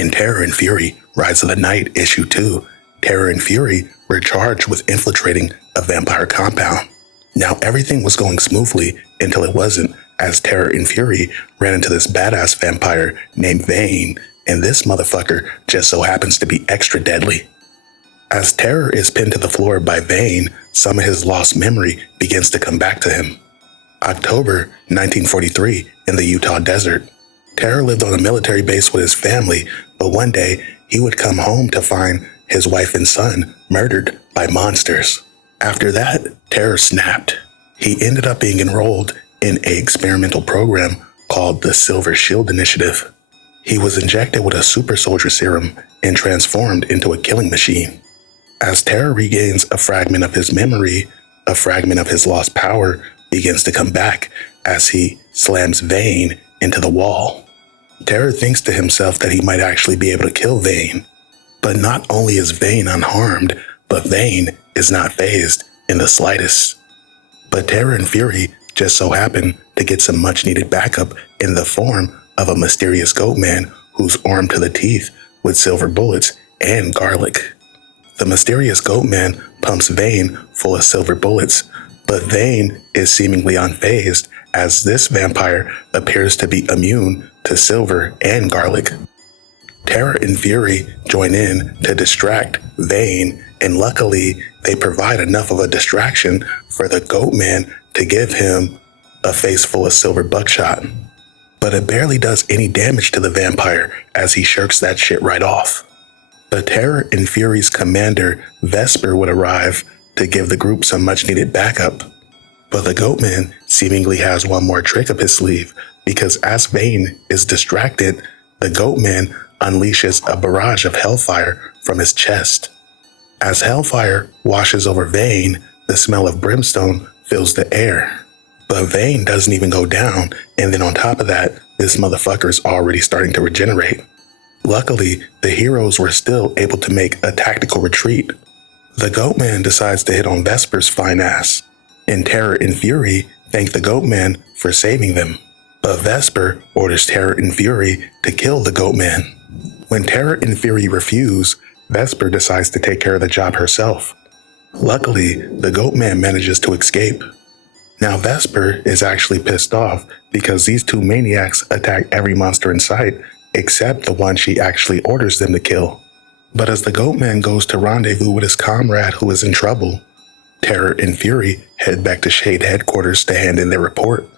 In Terror and Fury, Rise of the Night, Issue 2, Terror and Fury were charged with infiltrating a vampire compound. Now everything was going smoothly until it wasn't, as Terror and Fury ran into this badass vampire named Vane, and this motherfucker just so happens to be extra deadly. As Terror is pinned to the floor by Vane, some of his lost memory begins to come back to him. October 1943, in the Utah desert. Terror lived on a military base with his family, but one day he would come home to find his wife and son murdered by monsters. After that, Terror snapped. He ended up being enrolled in an experimental program called the Silver Shield Initiative. He was injected with a super soldier serum and transformed into a killing machine. As Terror regains a fragment of his memory, a fragment of his lost power begins to come back as he slams Vane into the wall. Terror thinks to himself that he might actually be able to kill Vane. But not only is Vane unharmed, but Vane is not fazed in the slightest. But Terror and Fury just so happen to get some much needed backup in the form of a mysterious goat man who's armed to the teeth with silver bullets and garlic. The mysterious goat man pumps Vane full of silver bullets, but Vane is seemingly unfazed as this vampire appears to be immune to silver and garlic. Terror and Fury join in to distract Vane, and luckily they provide enough of a distraction for the goat man to give him a face full of silver buckshot. But it barely does any damage to the vampire as he shirks that shit right off. The Terror and Fury's commander, Vesper, would arrive to give the group some much needed backup. But the Goatman seemingly has one more trick up his sleeve, because as Vane is distracted, the Goatman unleashes a barrage of hellfire from his chest. As hellfire washes over Vane, the smell of brimstone fills the air. But Vane doesn't even go down, and then on top of that, this motherfucker's already starting to regenerate. Luckily, the heroes were still able to make a tactical retreat. The Goatman decides to hit on Vesper's fine ass, and Terror and Fury thank the Goatman for saving them. But Vesper orders Terror and Fury to kill the Goatman. When Terror and Fury refuse, Vesper decides to take care of the job herself. Luckily, the Goatman manages to escape. Now Vesper is actually pissed off because these two maniacs attack every monster in sight except the one she actually orders them to kill. But as the Goatman goes to rendezvous with his comrade who is in trouble, Terror and Fury head back to Shade headquarters to hand in their report.